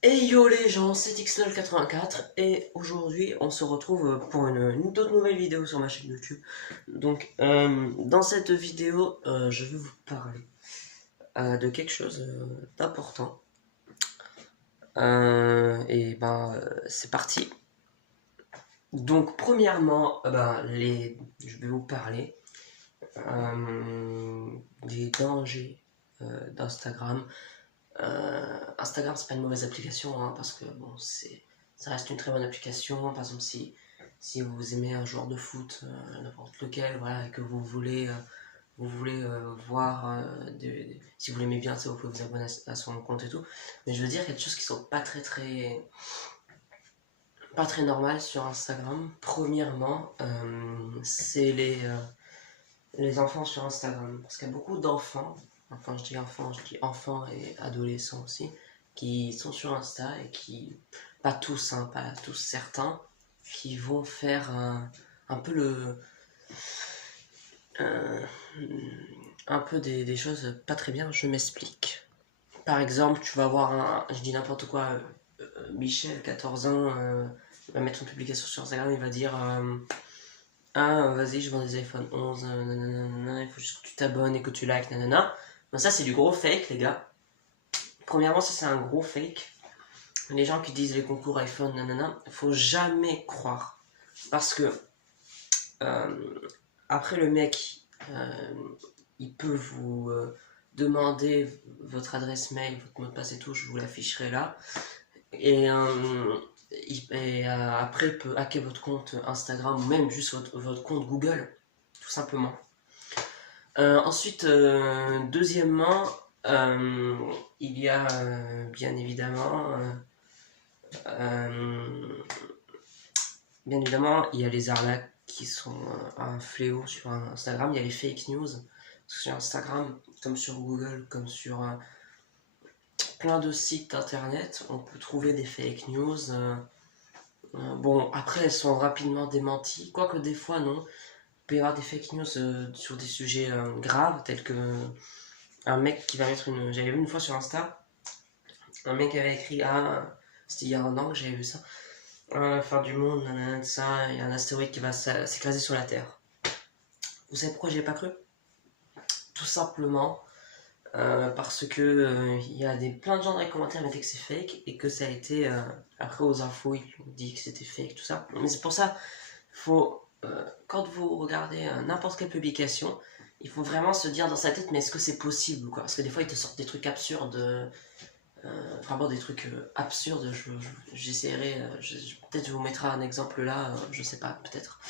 Hey yo les gens, c'est X984 et aujourd'hui on se retrouve pour une toute nouvelle vidéo sur ma chaîne YouTube. Donc dans cette vidéo je vais vous parler de quelque chose d'important. C'est parti. Donc premièrement, je vais vous parler des dangers d'Instagram. Instagram, c'est pas une mauvaise application, hein, parce que bon, ça reste une très bonne application. Par exemple, si vous aimez un joueur de foot, n'importe lequel, voilà, et que vous voulez voir, si vous l'aimez bien, ça, vous pouvez vous abonner à son compte et tout. Mais je veux dire, il y a des choses qui sont pas très normales sur Instagram. Premièrement, c'est les enfants sur Instagram. Parce qu'il y a beaucoup d'enfants, quand je dis enfants et adolescents aussi, qui sont sur Insta et qui, pas tous, hein, pas tous, certains, qui vont faire un peu euh, un peu des choses pas très bien. Je m'explique. Par exemple, tu vas voir je dis n'importe quoi, Michel, 14 ans, il va mettre une publication sur Instagram, il va dire ah, vas-y, je vends des iPhone 11, nanana, il faut juste que tu t'abonnes et que tu likes, nanana. Donc ça, c'est du gros fake, les gars. Premièrement, ça, c'est un gros fake. Les gens qui disent les concours iPhone, nanana, il faut jamais croire. Parce que, euh, après, le mec, il peut vous demander votre adresse mail, votre mot de passe et tout, je vous l'afficherai là. Et, après, il peut hacker votre compte Instagram ou même juste votre compte Google, tout simplement. Ensuite, deuxièmement, euh, il y a euh, bien évidemment, il y a les arnaques qui sont un fléau sur Instagram. Il y a les fake news sur Instagram, comme sur Google, comme sur plein de sites internet. On peut trouver des fake news. Bon, après, elles sont rapidement démenties, quoique des fois, non. Il peut y avoir des fake news sur des sujets graves, tels que un mec qui va mettre une. J'avais vu une fois sur Insta, un mec avait écrit ah, c'était il y a un an que j'avais vu ça. La fin du monde, nanana, ça, il y a un astéroïde qui va s'écraser sur la Terre. Vous savez pourquoi j'ai pas cru? Tout simplement parce que il y a plein de gens dans les commentaires qui ont dit que c'est fake et que ça a été après aux infos ils ont dit que c'était fake tout ça. Mais c'est pour ça faut quand vous regardez n'importe quelle publication, il faut vraiment se dire dans sa tête mais est-ce que c'est possible quoi? Parce que des fois ils te sortent des trucs absurdes. Vraiment des trucs absurdes. J'essaierai, peut-être je vous mettrai un exemple là, je sais pas, peut-être.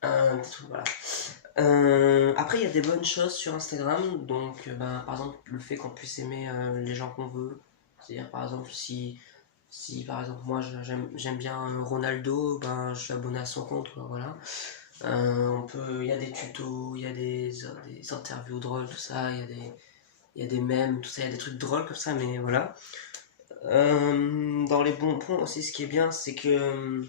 Voilà. Après, il y a des bonnes choses sur Instagram, donc par exemple le fait qu'on puisse aimer les gens qu'on veut. C'est-à-dire par exemple si par exemple moi j'aime bien Ronaldo, ben je suis abonné à son compte, quoi, voilà. Il y a des tutos, il y a des interviews drôles, tout ça, il y a des mèmes, tout ça, il y a des trucs drôles comme ça, mais voilà. Dans les bons points aussi, ce qui est bien, c'est que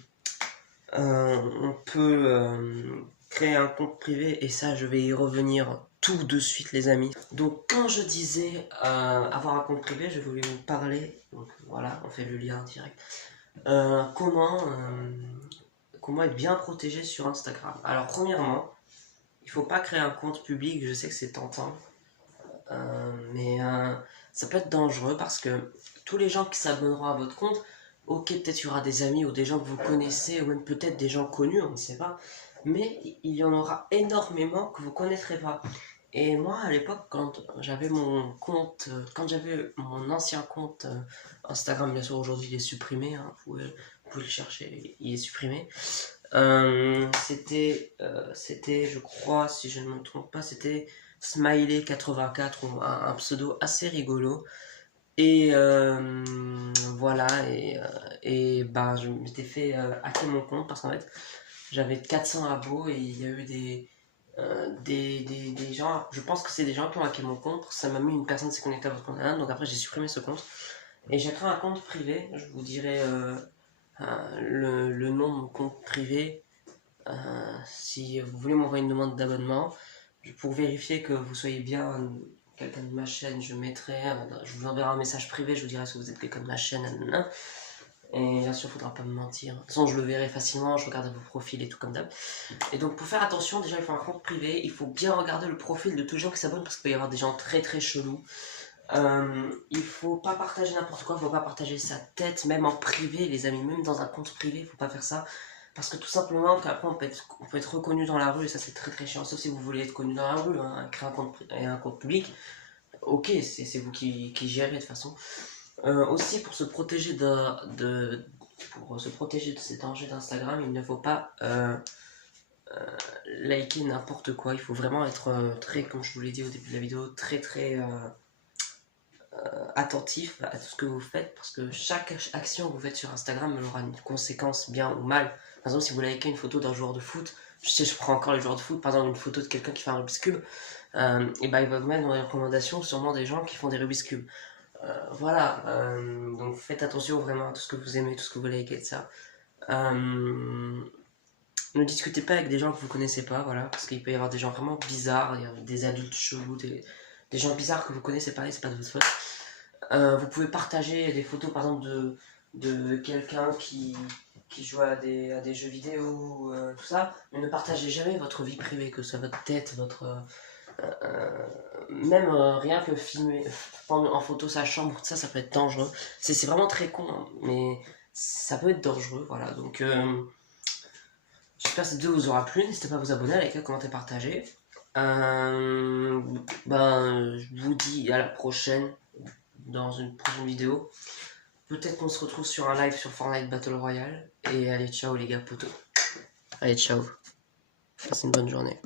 on peut créer un compte privé, et ça, je vais y revenir tout de suite, les amis. Donc, quand je disais avoir un compte privé, je voulais vous parler. Donc, voilà, on fait le lien direct. Comment être bien protégé sur Instagram. Alors, premièrement, il faut pas créer un compte public. Je sais que c'est tentant. Mais ça peut être dangereux parce que tous les gens qui s'abonneront à votre compte, ok, peut-être il y aura des amis ou des gens que vous connaissez, ou même peut-être des gens connus, on ne sait pas, mais il y en aura énormément que vous ne connaîtrez pas. Et moi, à l'époque, quand j'avais mon compte, quand j'avais mon ancien compte Instagram, bien sûr, aujourd'hui il est supprimé, hein, vous pouvez le chercher, il est supprimé. C'était, je crois, si je ne me trompe pas, c'était Smiley84 ou un pseudo assez rigolo. Et voilà, je m'étais fait hacker mon compte parce qu'en fait j'avais 400 abos et il y a eu des gens, je pense que c'est des gens qui ont hacké mon compte. Ça m'a mis une personne s'est connectée à votre compte, donc après j'ai supprimé ce compte et j'ai créé un compte privé. Je vous dirai le nom de mon compte privé si vous voulez m'envoyer une demande d'abonnement pour vérifier que vous soyez bien quelqu'un de ma chaîne, je mettrai, je vous enverrai un message privé, je vous dirai si vous êtes quelqu'un de ma chaîne, nanana. Et bien sûr, il faudra pas me mentir. De toute façon, je le verrai facilement, je regarde vos profils et tout comme d'hab. Et donc, pour faire attention, déjà, il faut un compte privé. Il faut bien regarder le profil de tous les gens qui s'abonnent parce qu'il peut y avoir des gens très très chelous. Il faut pas partager n'importe quoi, il faut pas partager sa tête, même en privé, les amis, même dans un compte privé, il faut pas faire ça. Parce que tout simplement, qu'après, on peut être reconnu dans la rue et ça, c'est très très chiant. Sauf si vous voulez être connu dans la rue, hein, créer un compte public. Ok, c'est vous qui gérez de toute façon. Aussi, pour se protéger pour se protéger de ces dangers d'Instagram, il ne faut pas liker n'importe quoi. Il faut vraiment être très, comme je vous l'ai dit au début de la vidéo, très très attentif à tout ce que vous faites parce que chaque action que vous faites sur Instagram elle aura une conséquence bien ou mal. Par exemple, si vous likez une photo d'un joueur de foot, je prends encore les joueurs de foot, par exemple une photo de quelqu'un qui fait un Rubik's Cube, et ben il va vous mettre dans les recommandations sûrement des gens qui font des Rubik's Cube. Voilà, donc faites attention vraiment à tout ce que vous aimez, tout ce que vous likez, etc. Ne discutez pas avec des gens que vous connaissez pas, voilà, parce qu'il peut y avoir des gens vraiment bizarres, il y a des adultes chelous, des gens bizarres que vous connaissez pas et c'est pas de votre faute. Vous pouvez partager des photos par exemple de quelqu'un qui joue à des jeux vidéo, tout ça, mais ne partagez jamais votre vie privée, que ce soit votre tête, votre... même rien que filmer, prendre en photo sa chambre, ça peut être dangereux. C'est vraiment très con, hein, mais ça peut être dangereux, voilà. Donc, j'espère que cette vidéo vous aura plu. N'hésitez pas à vous abonner, à liker, commenter, partager. Je vous dis à la prochaine, dans une prochaine vidéo. Peut-être qu'on se retrouve sur un live sur Fortnite Battle Royale. Et allez, ciao les gars potos. Allez, ciao. Passez une bonne journée.